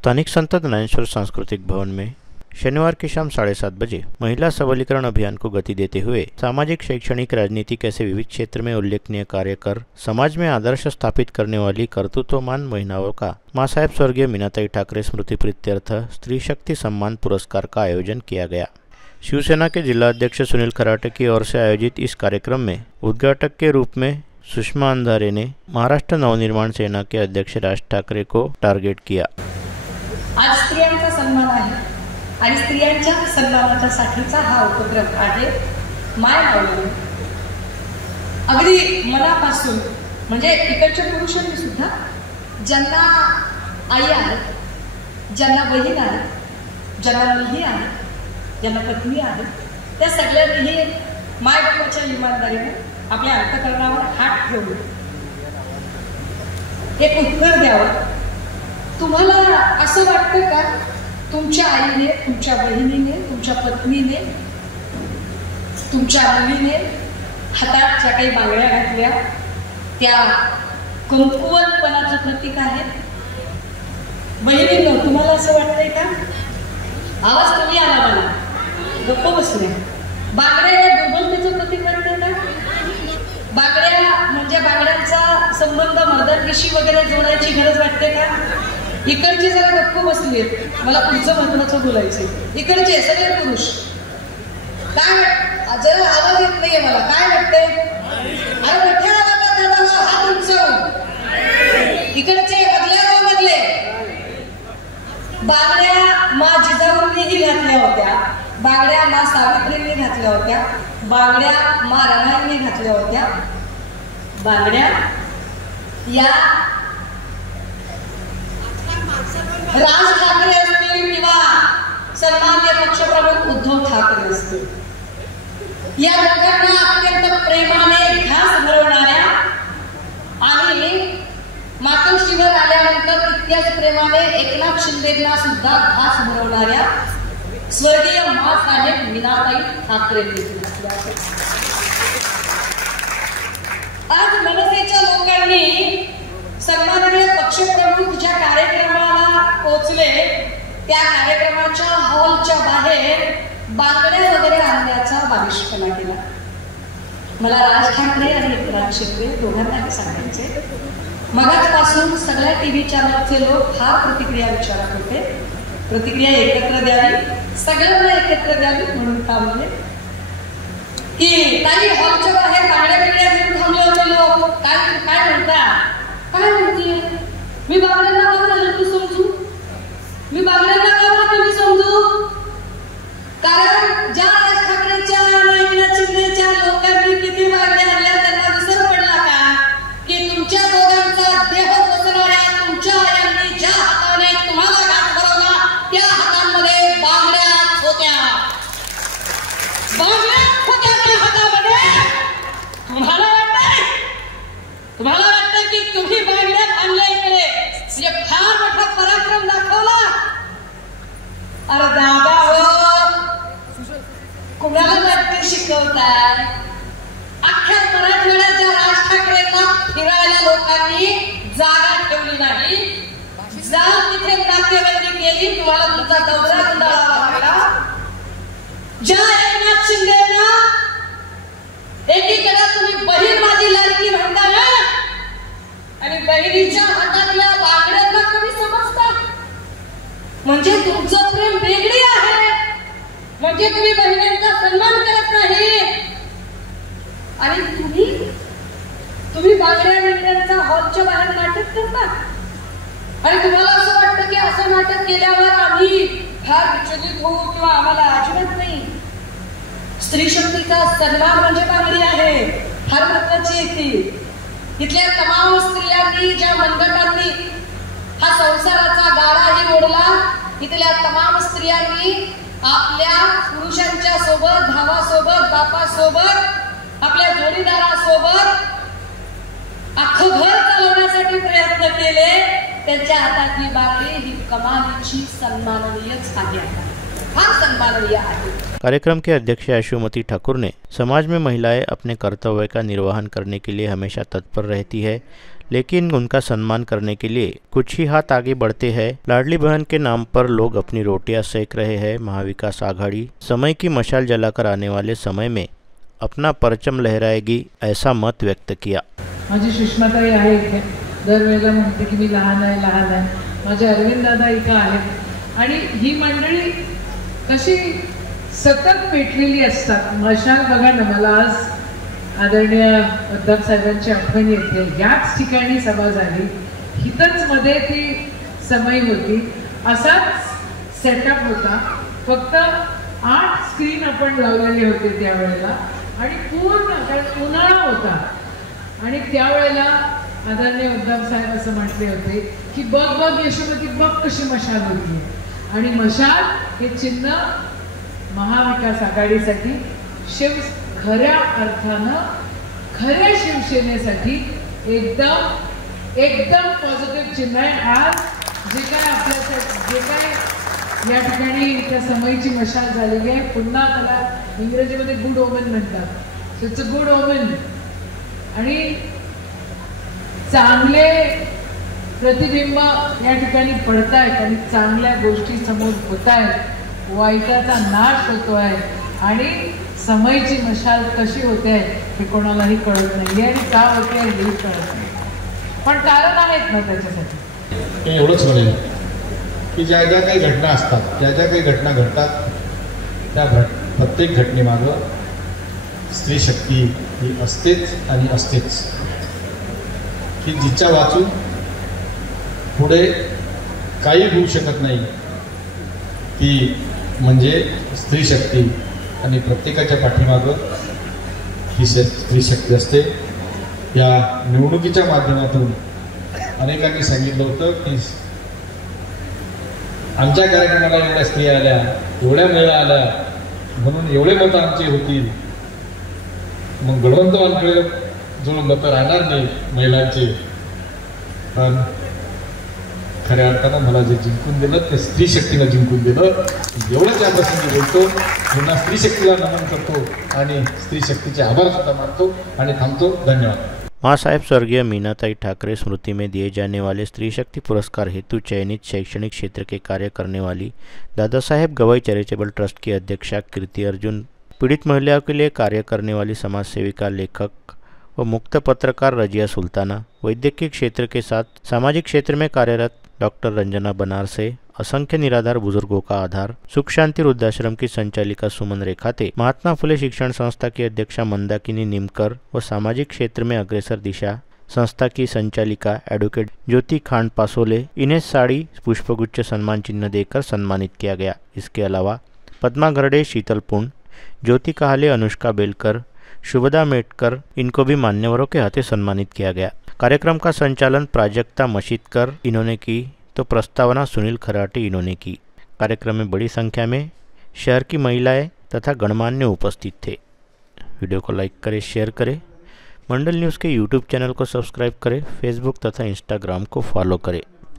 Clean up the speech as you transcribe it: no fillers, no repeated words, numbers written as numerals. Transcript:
स्थानिक संत ज्ञानेश्वर सांस्कृतिक भवन में शनिवार की शाम 7:30 बजे महिला सबलीकरण अभियान को गति देते हुए सामाजिक, शैक्षणिक, राजनीतिक ऐसे विविध क्षेत्र में उल्लेखनीय कार्य कर समाज में आदर्श स्थापित करने वाली कर्तृत्वमान महिलाओं का मां साहेब स्वर्गीय मीनाताई ठाकरे स्मृति प्रीत्यर्थ स्त्री शक्ति सम्मान पुरस्कार का आयोजन किया गया। शिवसेना के जिला अध्यक्ष सुनील खराटे की ओर से आयोजित इस कार्यक्रम में उद्घाटक के रूप में सुषमा अंधारे ने महाराष्ट्र नवनिर्माण सेना के अध्यक्ष राज ठाकरे को टार्गेट किया। आज स्त्रियांचा सन्मान आहे आणि स्त्रियांच्या सन्मानाच्या साठीचा हा उपक्रम आहे माय माऊली। अगदी मनापासून म्हणजे इकडच्या पुरुषांनी सुद्धा ज्यांना आई आहे, ज्यांना बहीण आहे, ज्यांना मुलगी आहे, ज्यांना पत्नी आहे, त्या सगळ्यांनी माय बापाच्या इमानदारीने आपल्या अंतःकरणावर हात ठेवून एक उत्तर द्यावं। तुम्हाला असं वाटतं का तुमच्या आईने, तुमच्या बहिणीने, तुमच्या पत्नीने, तुमच्या मुलीने हातात ज्या काही बांगड्या घातल्या त्या कमकुवतपणाचं प्रतीक आहे? बहिणींनो, तुम्हाला असं वाटतंय का? आवाज कमी आला मला, गप्प बसले। बांगड्या या दुर्बलतेचं प्रतीक वाटतंय का? बांगड्या म्हणजे बांगड्यांचा संबंध मर्दानकीशी वगैरे जोडायची गरज वाटते का? इकडचे जरा गप्प बसले, मला पुढचं महत्वाचं बोलायचं। इकडचे सगळे पुरुष काय जरा आवाज येत नाहीये मला, काय वाटतंय? अरे मोठ्या आवाजात हात उंचावून इकडचे मधल्या मधले बांगड्या मा जिजाऊंनीही घातल्या होत्या, बांगड्या मा सावित्रींनी घातल्या होत्या, बांगड्या मा रमाईंनी घातल्या होत्या। बांगड्या या राज ठाकरे असतील किंवा सन्माननीय पक्षप्रमुख उद्धव ठाकरे असतील, या लोकांना अत्यंत प्रेमाने घास भरवणाऱ्या आणि मातोश्रीवर आल्यानंतर तितक्याच प्रेमाने एकनाथ शिंदेंना सुद्धा घास भरवणाऱ्या स्वर्गीय माँसाहेब मीनाताई ठाकरे देखील असल्या। आज मनसेच्या लोकांनी सन्माननीय पक्षप्रमुख ज्या कार्यक्रमाला पोहोचले त्या कार्यक्रमाच्या हॉलच्या बाहेर बांगड्या वगैरे आणण्याचा बालिशपणा केला। मला राज ठाकरे आणि एकनाथ शिंदे दोघांनाही सांगायचे, मगाचपासून सगळ्या टीव्ही चॅनलचे लोक फार प्रतिक्रिया विचारत होते, प्रतिक्रिया एकत्र द्यावी, सगळ्यांना एकत्र द्यावी म्हणून थांबले की काही हॉलच्या बाहेर बांगड्या बिंगड्या घेऊन थांबले होते लोक। काय म्हणता, काय म्हणतीये? मी बांगड्यांना का बरं तू समजू? मी बांगड्यांना का बरं तुम्ही समजू? कारण ज्या राज ठाकरेच्या आणि एकनाथ शिंदेच्या लोकांनी किती बांगड्या आणल्या त्यांना विसर पडला का की तुमच्या दोघांचा देह पोचणाऱ्या तुमच्या आयांनी ज्या हाताने तुम्हाला घास भरवला त्या हातांमध्ये बांगड्या होत्या, बांगड्या होत्या त्या हातामध्ये। तुम्हाला वाटतं की तुम्ही बांगड्या आणल्या इकडे म्हणजे फार मोठा पराक्रम दाखवला? अरे दादा हो, कुणाला वाटतं शिकवताय? अख्ख्या मराठवाड्याच्या राज ठाकरेंना फिरायला लोकांनी जागा ठेवली नाही, जा तिथे नाकेबंदी केली, तुम्हाला तुमचा दौरा गुंडाळावा लागला। ज्या एकनाथ शिंदेना एकीकडे तुम्ही बहीण माझी लाडकी म्हणता ना आणि बहिणीच्या हातातल्या बांगड्यांना कमी समजता, म्हणजे तुमचं प्रेम वेगळी आहे, म्हणजे तुम्ही बहिणींचा सन्मान करत नाही आणि तुम्ही बांगड्या बिंगड्यांचा हॉलच्या बाहेर नाटक करता आणि तुम्हाला असं वाटतं की असं नाटक केल्यावर आम्ही फार विचलित होऊ किंवा आम्हाला अजिबात नाही। स्त्री शक्तीचा सन्मान म्हणजे बांगडी आहे, फार महत्वाची आहे ती। इथल्या तमाम स्त्रियांनी ज्या मनगटांनी हा संसाराचा गाडाही ओढला, इथल्या तमाम स्त्रियांनी आपल्या पुरुषांच्या सोबत, भावासोबत, बापासोबत, आपल्या जोडीदारासोबत अख्खं घर चालवण्यासाठी प्रयत्न केले। त्यांच्या हातातली बांगडी ही कमालीची सन्माननीयच आहे, फार सन्माननीय आहे। कार्यक्रम के अध्यक्ष यशोमती ठाकुर ने समाज में महिलाएं अपने कर्तव्य का निर्वहन करने के लिए हमेशा तत्पर रहती है, लेकिन उनका सम्मान करने के लिए कुछ ही हाथ आगे बढ़ते हैं। लाडली बहन के नाम पर लोग अपनी रोटियां सेक रहे हैं। महाविकास आघाड़ी समय की मशाल जलाकर आने वाले समय में अपना परचम लहराएगी, ऐसा मत व्यक्त किया। माझी सुषमाताई आहे इथे, दरवेळेला म्हणते की मी लहान आहे। माझे अरविंद दादा इथे आहेत आणि ही मंडळी कशी सतत पेटलेली असतात। मशाल बघा ना, मला आज आदरणीय उद्धव साहेबांची आठवण येते। याच ठिकाणी सभा झाली, हितच मध्ये ती समय होती, असाच सेटअप होता, फक्त 8 स्क्रीन आपण लावलेले होते त्यावेळेला आणि पूर्ण उन्हाळा होता आणि त्यावेळेला आदरणीय उद्धव साहेब असं म्हटले होते की बघ बघ यशोमती बघ कशी मशाल होती आणि मशाल हे चिन्ह महाविकास आघाडीसाठी खऱ्या अर्थानं खऱ्या शिवसेनेसाठी एकदम पॉझिटिव्ह चिन्ह आहे। आज जे काय आपल्यासाठी जे काय या ठिकाणी त्या समयची मशाल झालेली आहे, पुन्हा त्याला इंग्रजीमध्ये गुड ओमेन म्हणतात, इट्स अ गुड ओमेन आणि चांगले प्रतिबिंब या ठिकाणी पडतायत आणि चांगल्या गोष्टी समोर होत आहेत, वाईटाचा नाश होतोय आणि समयची मशाल कशी होते हे कोणालाही कळत नाही आणि का होते हेही कळत नाही, पण कारण आहेत ना त्याच्यासाठी। एवढंच म्हणेल की ज्या ज्या काही घटना असतात, ज्या ज्या काही घटना घडतात, त्या प्रत्येक घटनेमागं स्त्री शक्ती ही असतेच आणि असतेच, की जिच्या वाचून पुढे काही होऊ शकत नाही ती म्हणजे स्त्री शक्ती आणि प्रत्येकाच्या पाठीमागं ही स्त्री शक्ती असते। या निवडणुकीच्या माध्यमातून अनेकांनी सांगितलं होतं की आमच्या कार्यक्रमाला एवढ्या स्त्रिया आल्या, एवढ्या महिला आल्या म्हणून एवढे मतं आमची होतील, मग गणवंत वानखेडे जो मतं राहणार नाही महिलांचे, पण खऱ्या अर्थानं मला जे जिंकून दिलं ते स्त्री शक्तीला जिंकून दिलं। एवढंच या प्रसंगी बोलतो, पुन्हा स्त्री शक्तीला नमन करतो आणि स्त्री शक्तीचे आभार सुद्धा मानतो आणि थांबतो। धन्यवाद। महासाहेब स्वर्गीय मीनाताई ठाकरे स्मृति में दिए जाने वाले स्त्री शक्ति पुरस्कार हेतु चयनित शैक्षणिक क्षेत्र के कार्य करने वाली दादा साहेब गवई चैरिटेबल ट्रस्ट की अध्यक्षा कीर्ति अर्जुन, पीड़ित महिलाओं के लिए कार्य करने वाली समाज सेविका, लेखक व मुक्त पत्रकार रजिया सुल्ताना, वैद्यकीय क्षेत्र के साथ सामाजिक क्षेत्र में कार्यरत डॉक्टर रंजना बनारसे, असंख्य निराधार बुजुर्गों का आधार सुख शांति वृद्धाश्रम की संचालिका सुमन रेखाते, महात्मा फुले शिक्षण संस्था की अध्यक्षा मंदाकिनी निमकर व सामाजिक क्षेत्र में अग्रसर दिशा संस्था की संचालिका एडवोकेट ज्योति खांड पासोले, इन्हें साड़ी पुष्पगुच्छ सम्मान चिन्ह देकर सम्मानित किया गया। इसके अलावा पद्मा घरडे, शीतल पुंड, ज्योति काहले, अनुष्का बेलकर, शुभदा मेटकर, इनको भी मान्यवरों के हाथे सम्मानित किया गया। कार्यक्रम का संचालन प्राजक्ता मशीदकर इन्होंने की तो प्रस्तावना सुनील खराटे इन्होंने की। कार्यक्रम में बड़ी संख्या में शहर की महिलाएं तथा गणमान्य उपस्थित थे। वीडियो को लाइक करें, शेयर करें, मंडल न्यूज़ के यूट्यूब चैनल को सब्सक्राइब करें, फेसबुक तथा इंस्टाग्राम को फॉलो करें।